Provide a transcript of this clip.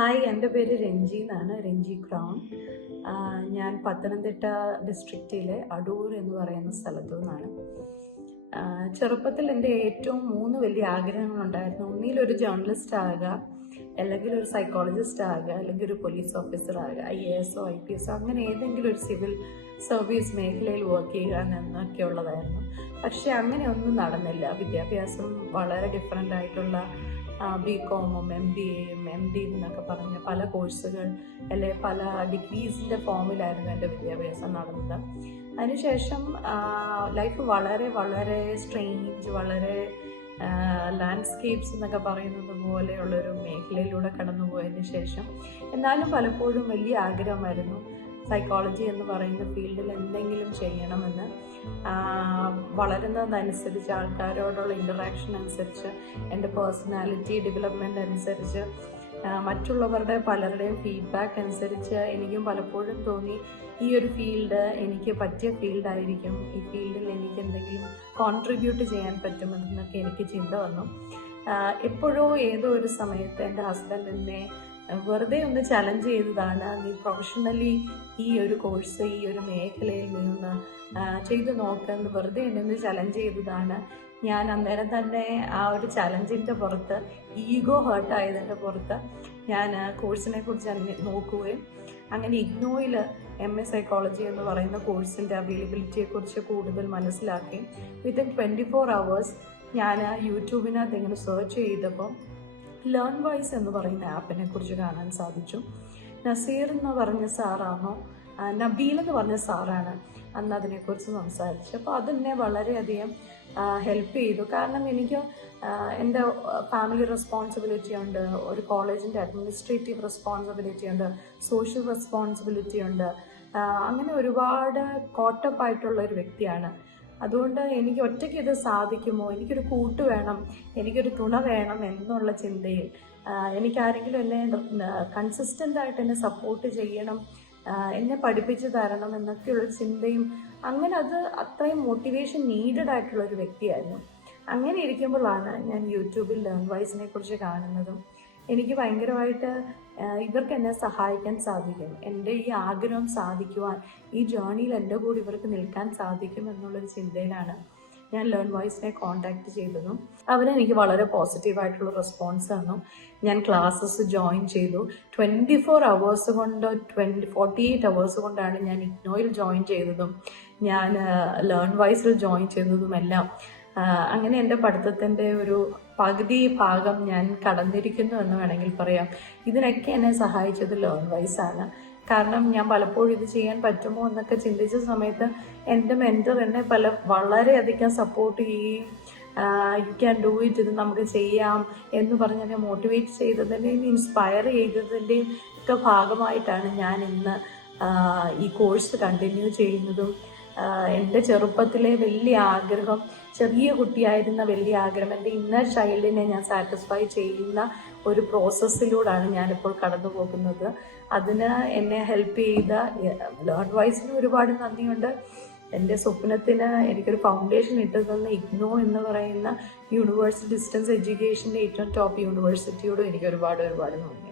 Hi എന്റെ പേര് രഞ്ജി എന്നാണ് രഞ്ജി ക്രൗൺ. ഞാൻ പത്തനംതിട്ട ഡിസ്ട്രിക്റ്റിലെ അടൂർ എന്ന് പറയുന്ന സ്ഥലത്തു നിന്നാണ്. ചെറുപ്പത്തിൽ എന്റെ ഏറ്റവും മൂന്ന് വലിയ ആഗ്രഹങ്ങളുണ്ടായിരുന്നു. ഒന്നിലൊരു ജേർണലിസ്റ്റ് ആകുക അല്ലെങ്കിൽ ഒരു സൈക്കോളജിസ്റ്റ് ആകുക അല്ലെങ്കിൽ ഒരു പോലീസ് ഓഫീസർ ആകുക ഐ എ എസോ ഐ പി എസോ അങ്ങനെ ഏതെങ്കിലും ഒരു സിവിൽ സർവീസ് മേഖലയിൽ വർക്ക് ചെയ്യുക എന്നൊക്കെ ഉള്ളതായിരുന്നു പക്ഷെ അങ്ങനെയൊന്നും നടന്നില്ല. വിദ്യാഭ്യാസം വളരെ ഡിഫറെന്റ് ആയിട്ടുള്ള ബി കോമും എം ബി എയും എം ഡി എന്നൊക്കെ പറഞ്ഞ പല കോഴ്സുകൾ അല്ലെ പല ഡിഗ്രീസിന്റെ ഫോമിലായിരുന്നു എന്റെ വിദ്യാഭ്യാസം നടന്നത്. അതിനുശേഷം ലൈഫ് വളരെ വളരെ സ്ട്രെയിഞ്ച് വളരെ ലാൻഡ്സ്കേപ്സ് എന്നൊക്കെ പറയുന്നത് പോലെയുള്ളൊരു മേഖലയിലൂടെ കടന്നുപോയതിന് ശേഷം എന്നാലും പലപ്പോഴും വലിയ ആഗ്രഹമായിരുന്നു. സൈക്കോളജി എന്ന് പറയുന്ന ഫീൽഡിൽ എന്തെങ്കിലും ചെയ്യണമെന്ന് വളരുന്നതനുസരിച്ച് ആൾക്കാരോടുള്ള ഇന്ററാക്ഷൻ അനുസരിച്ച് എന്റെ പേഴ്സണാലിറ്റി ഡെവലപ്മെന്റ് അനുസരിച്ച് മറ്റുള്ളവരുടെ പലരുടെയും ഫീഡ്ബാക്ക് അനുസരിച്ച് എനിക്കും പലപ്പോഴും തോന്നി ഈ ഒരു ഫീൽഡ് എനിക്ക് പറ്റിയ ഫീൽഡായിരിക്കും ഈ ഫീൽഡിൽ എനിക്ക് എന്തെങ്കിലും കോൺട്രിബ്യൂട്ട് ചെയ്യാൻ പറ്റുമെന്നൊക്കെ എനിക്ക് ചിന്ത വന്നു. എപ്പോഴോ ഏതോ ഒരു സമയത്ത് എന്റെ ഹസ്ബൻഡ് എന്നെ വെറുതെ ഒന്ന് ചലഞ്ച് ചെയ്തതാണ്. നീ പ്രൊഫഷണലി ഈ ഒരു കോഴ്സ് ഈ ഒരു മേഖലയിൽ നിന്ന് ചെയ്തു നോക്കുന്നത് വെറുതെ എന്നെ ഒന്ന് ചലഞ്ച് ചെയ്തതാണ്. ഞാൻ അന്നേരം തന്നെ ആ ഒരു ചലഞ്ചിന്റെ പുറത്ത് ഈഗോ ഹേർട്ടായതിന്റെ പുറത്ത് ഞാൻ കോഴ്സിനെ കുറിച്ച് നോക്കുകയും അങ്ങനെ ഇഗ്നോയിൽ എം എ സൈക്കോളജി എന്ന് പറയുന്ന കോഴ്സിന്റെ അവൈലബിലിറ്റിയെക്കുറിച്ച് കൂടുതൽ മനസ്സിലാക്കി വിത്തിൻ ട്വന്റി ഫോർ അവേഴ്സ് ഞാൻ യൂട്യൂബിനകത്ത് ഇങ്ങനെ സെർച്ച് ചെയ്തപ്പോൾ ലേൺ വൈസ് എന്ന് പറയുന്ന ആപ്പിനെ കുറിച്ച് കാണാൻ സാധിച്ചു. നസീർ എന്ന് പറഞ്ഞ സാറാണോ? നബീൽ എന്ന് പറഞ്ഞ സാറാണ് അന്ന് അതിനെക്കുറിച്ച് സംസാരിച്ചു അപ്പോൾ അതെന്നെ വളരെയധികം ഹെൽപ്പ് ചെയ്തു. കാരണം എനിക്ക് എന്റെ ഫാമിലി റെസ്പോൺസിബിലിറ്റി ഉണ്ട് ഒരു കോളേജിന്റെ അഡ്മിനിസ്ട്രേറ്റീവ് റെസ്പോൺസിബിലിറ്റി ഉണ്ട് സോഷ്യൽ റെസ്പോൺസിബിലിറ്റി ഉണ്ട്. അങ്ങനെ ഒരുപാട് കോട്ടപ്പായിട്ടുള്ള ഒരു വ്യക്തിയാണ്. അതുകൊണ്ട് എനിക്ക് ഒറ്റയ്ക്ക് ഇത് സാധിക്കുമോ? എനിക്കൊരു കൂട്ട് വേണം എനിക്കൊരു തുണ വേണം എന്നുള്ള ചിന്തയിൽ. എനിക്കാരെങ്കിലും എന്നെ കൺസിസ്റ്റന്റായിട്ട് എന്നെ സപ്പോർട്ട് ചെയ്യണം എന്നെ പഠിപ്പിച്ചു തരണം എന്നൊക്കെയുള്ള ചിന്തയും അങ്ങനെ അത് അത്രയും മോട്ടിവേഷൻ നീഡഡ് ആയിട്ടുള്ള ഒരു വ്യക്തിയായിരുന്നു. അങ്ങനെ ഇരിക്കുമ്പോഴാണ് ഞാൻ യൂട്യൂബിൽ ലേൺ വൈസിനെ കുറിച്ച് കാണുന്നതും എനിക്ക് ഭയങ്കരമായിട്ട് ഇവർക്ക് എന്നെ സഹായിക്കാൻ സാധിക്കും. എന്റെ ഈ ആഗ്രഹം സാധിക്കുവാൻ ഈ ജേണിയിൽ എന്റെ കൂടെ ഇവർക്ക് നിൽക്കാൻ സാധിക്കും എന്നുള്ളൊരു ചിന്തയിലാണ് ഞാൻ ലേൺ വോയിസിനെ കോൺടാക്ട് ചെയ്തതും. അവരെനിക്ക് വളരെ പോസിറ്റീവായിട്ടുള്ള റെസ്പോൺസ് തന്നു. ഞാൻ ക്ലാസ്സസ് ജോയിൻ ചെയ്തു. ട്വന്റി ഫോർ അവേഴ്സ് കൊണ്ട് ട്വന്റി ഫോർട്ടി എയ്റ്റ് അവേഴ്സ് കൊണ്ടാണ് ഞാൻ ഇഗ്നോയിൽ ജോയിൻ ചെയ്തതും. ഞാൻ ലേൺ വോയിസിൽ ജോയിൻ ചെയ്തതുമെല്ലാം. എല്ലാം അങ്ങനെ എന്റെ പഠിത്തത്തിന്റെ ഒരു പകുതി ഭാഗം ഞാൻ കടന്നിരിക്കുന്നു എന്ന് വേണമെങ്കിൽ പറയാം. ഇതിനൊക്കെ എന്നെ സഹായിച്ചത് ലോൺ വൈസാണ് കാരണം ഞാൻ പലപ്പോഴും ഇത് ചെയ്യാൻ പറ്റുമോ എന്നൊക്കെ ചിന്തിച്ച സമയത്ത് എന്റെ മെന്റർ എന്നെ പല വളരെയധികം സപ്പോർട്ട് ചെയ്യുകയും യു ക്യാൻ ഡു ഇറ്റ് ഇത് നമുക്ക് ചെയ്യാം എന്ന് പറഞ്ഞ് എന്നെ മോട്ടിവേറ്റ് ചെയ്തതിന്റെയും ഇൻസ്പയർ ചെയ്തതിന്റെയും ഒക്കെ ഭാഗമായിട്ടാണ് ഞാൻ ഇന്ന് ഈ കോഴ്സ് കണ്ടിന്യൂ ചെയ്യുന്നതും എന്റെ ചെറുപ്പത്തിലെ വലിയ ആഗ്രഹം ചെറിയ കുട്ടിയായിരുന്ന വലിയ ആഗ്രഹം എന്റെ ഇന്നർ ചൈൽഡിനെ ഞാൻ സാറ്റിസ്ഫൈ ചെയ്യുന്ന ഒരു പ്രോസസ്സിലൂടെയാണ് ഞാനിപ്പോൾ കടന്നു പോകുന്നത് അതിന് എന്നെ ഹെൽപ്പ് ചെയ്ത ലോഡ് വൈസിന് ഒരുപാട് നന്ദിയുണ്ട്. എന്റെ സ്വപ്നത്തിന് എനിക്കൊരു ഫൗണ്ടേഷൻ ഇട്ടു തന്ന ഇഗ്നോ എന്ന് പറയുന്ന യൂണിവേഴ്സിറ്റി ഡിസ്റ്റൻസ് എഡ്യൂക്കേഷന്റെ ഏറ്റവും ടോപ്പ് യൂണിവേഴ്സിറ്റിയോടും എനിക്ക് ഒരുപാട് ഒരുപാട് നന്ദി.